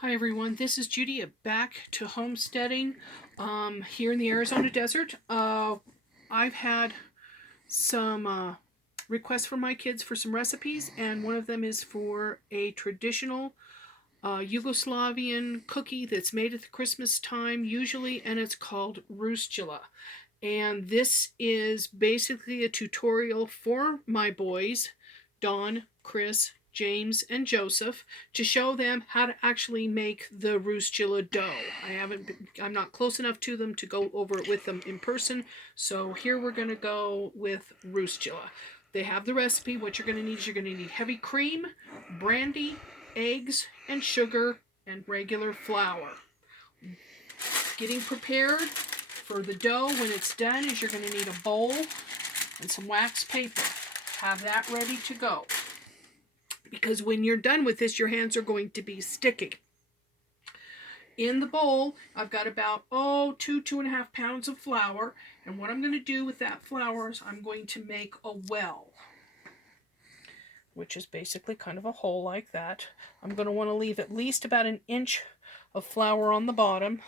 Hi everyone, this is Judy back to homesteading here in the Arizona desert. I've had some requests from my kids for some recipes, and one of them is for a traditional Yugoslavian cookie that's made at the Christmas time usually, and it's called Roosjala. And this is basically a tutorial for my boys, Don, Chris, James, and Joseph, to show them how to actually make the Roosjala dough. I'm not close enough to them to go over it with them in person, so here we're going to go with Roosjala. They have the recipe. What you're going to need is you're going to need heavy cream, brandy, eggs, and sugar, and regular flour. Getting prepared for the dough when it's done is you're going to need a bowl and some wax paper. Have that ready to go, because when you're done with this, your hands are going to be sticky. In the bowl, I've got about 2.5 pounds of flour, and what I'm going to do with that flour is I'm going to make a well, which is basically kind of a hole like that. I'm going to want to leave at least about an inch of flour on the bottom.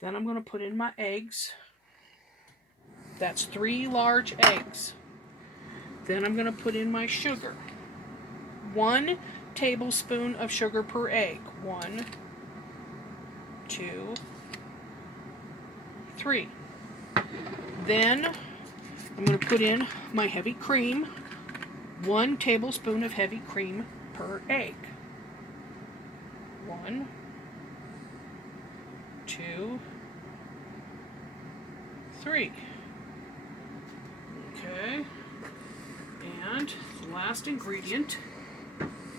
Then I'm going to put in my eggs. That's 3 large eggs. Then I'm going to put in my sugar. 1 tablespoon of sugar per egg. 1, 2, 3. Then I'm going to put in my heavy cream. 1 tablespoon of heavy cream per egg. 1, 2, 3. Okay. And the last ingredient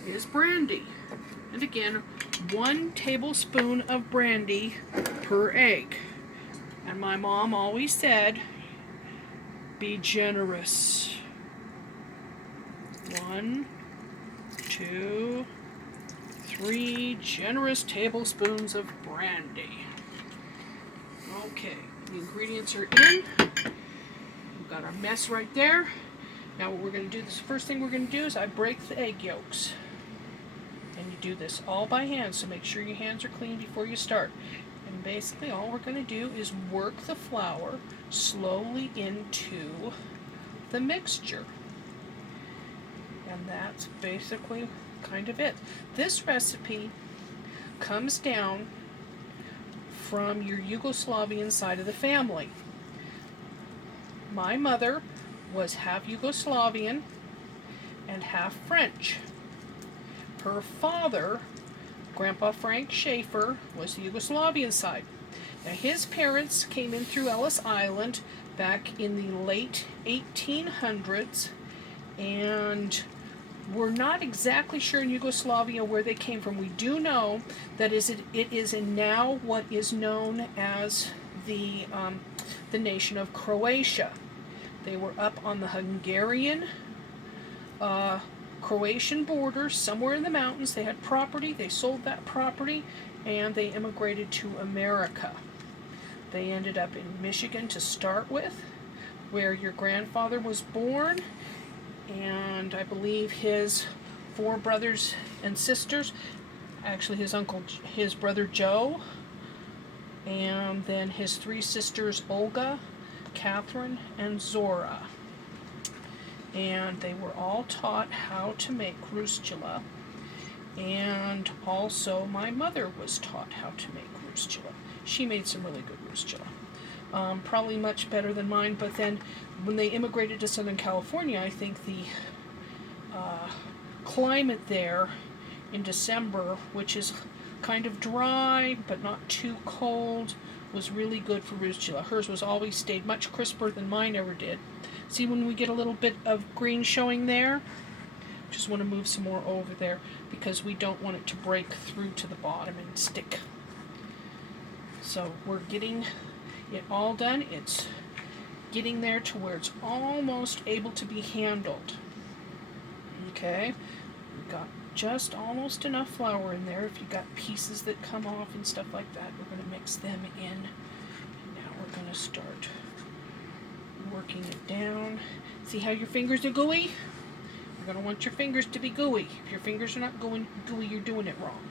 is brandy. And again, 1 tablespoon of brandy per egg. And my mom always said, be generous. 1, 2, 3 generous tablespoons of brandy. Okay, the ingredients are in. We've got our mess right there. Now what we're going to do, the first thing we're going to do is I break the egg yolks. And you do this all by hand, so make sure your hands are clean before you start. And basically all we're going to do is work the flour slowly into the mixture. And that's basically kind of it. This recipe comes down from your Yugoslavian side of the family. My mother was half Yugoslavian and half French. Her father, Grandpa Frank Schaefer, was the Yugoslavian side. Now his parents came in through Ellis Island back in the late 1800s, and we're not exactly sure in Yugoslavia where they came from. We do know that it is in now what is known as the nation of Croatia. They were up on the Hungarian Croatian border, somewhere in the mountains. They had property, they sold that property, and they immigrated to America. They ended up in Michigan to start with, where your grandfather was born, and I believe his 4 brothers and sisters, actually his brother Joe, and then his 3 sisters Olga, Catherine, and Zora. And they were all taught how to make Roosjala, and also my mother was taught how to make Roosjala. She made some really good Roosjala. Probably much better than mine, but then when they immigrated to Southern California, I think the climate there in December, which is kind of dry but not too cold, was really good for Roosjala. Hers was always stayed much crisper than mine ever did. See, when we get a little bit of green showing there, just want to move some more over there because we don't want it to break through to the bottom and stick. So we're getting it all done. It's getting there to where it's almost able to be handled. Okay, we've got just almost enough flour in there. If you've got pieces that come off and stuff like that, we're going to mix them in. And now we're going to start working it down. See how your fingers are gooey? You're going to want your fingers to be gooey. If your fingers are not going gooey, you're doing it wrong.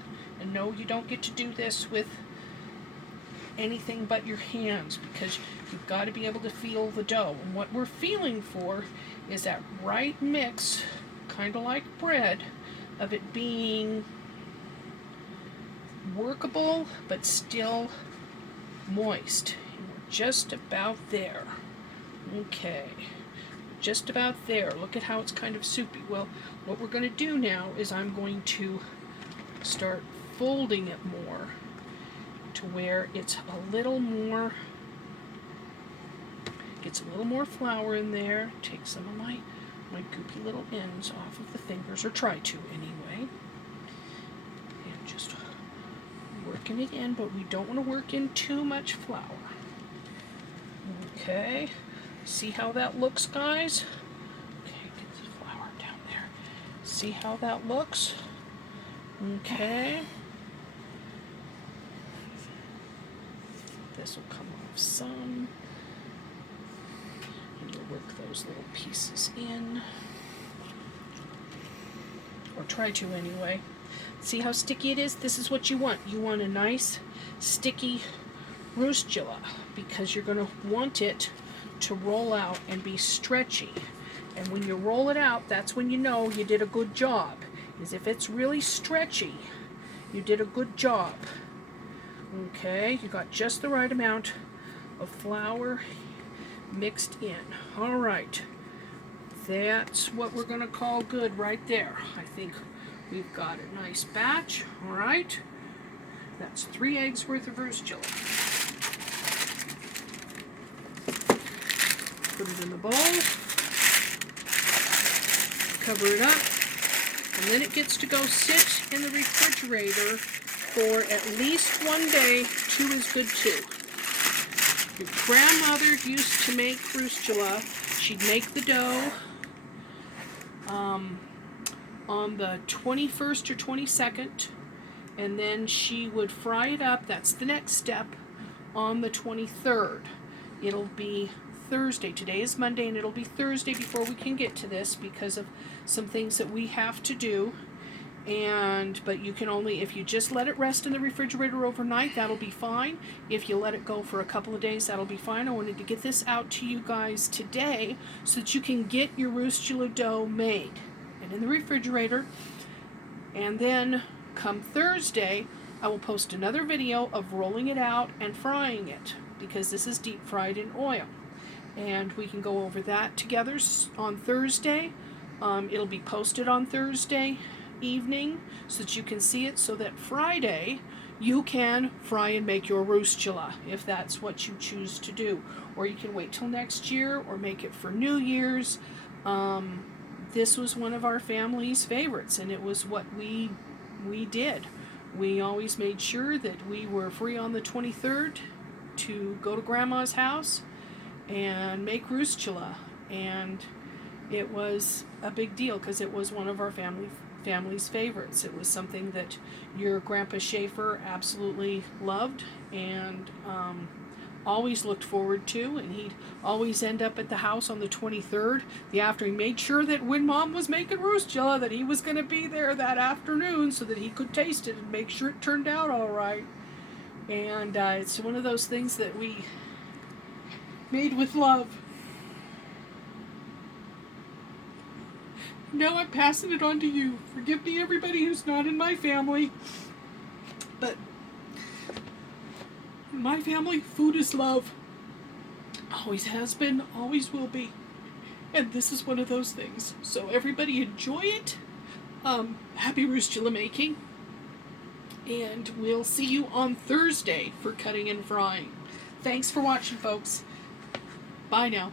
And no, you don't get to do this with anything but your hands, because you've got to be able to feel the dough. And what we're feeling for is that right mix, kind of like bread, of it being workable but still moist. And we're just about there. Okay, just about there. Look at how it's kind of soupy. Well, what we're going to do now is I'm going to start folding it more to where it's a little more, gets a little more flour in there. Take some of my goopy little ends off of the fingers, or try to anyway. And just working it in, but we don't want to work in too much flour. Okay, see how that looks, guys? Okay, get the flour down there. See how that looks? Okay. This will come off some. And you'll work those little pieces in. Or try to anyway. See how sticky it is? This is what you want. You want a nice, sticky Roosjala, because you're going to want it to roll out and be stretchy. And when you roll it out, that's when you know you did a good job. Is if it's really stretchy, you did a good job. Okay, you got just the right amount of flour mixed in. All right, that's what we're going to call good right there. I think we've got a nice batch. All right, that's 3 eggs worth of Roosjala. Put it in the bowl, cover it up, and then it gets to go sit in the refrigerator for at least 1 day. 2 is good too. Your grandmother used to make Roosjala. She'd make the dough on the 21st or 22nd, and then she would fry it up. That's the next step. On the 23rd. It'll be Thursday. Today is Monday, and it'll be Thursday before we can get to this because of some things that we have to do. But you can only, if you just let it rest in the refrigerator overnight, that'll be fine. If you let it go for a couple of days, that'll be fine. I wanted to get this out to you guys today so that you can get your Roosjala dough made and in the refrigerator. And then come Thursday, I will post another video of rolling it out and frying it, because this is deep fried in oil. And we can go over that together on Thursday. It'll be posted on Thursday evening so that you can see it, so that Friday you can fry and make your Roosjala if that's what you choose to do. Or you can wait till next year or make it for New Year's. This was one of our family's favorites, and it was what we did. We always made sure that we were free on the 23rd to go to Grandma's house and make Roosjala, and it was a big deal because it was one of our family's favorites. It was something that your Grandpa Schaefer absolutely loved and always looked forward to, and he'd always end up at the house on the 23rd, the after he made sure that when Mom was making Roosjala that he was going to be there that afternoon so that he could taste it and make sure it turned out all right. And it's one of those things that we made with love. Now I'm passing it on to you. Forgive me, everybody who's not in my family, but in my family, food is love. Always has been, always will be. And this is one of those things. So everybody enjoy it. Happy Roosjala making. And we'll see you on Thursday for cutting and frying. Thanks for watching, folks. Bye now.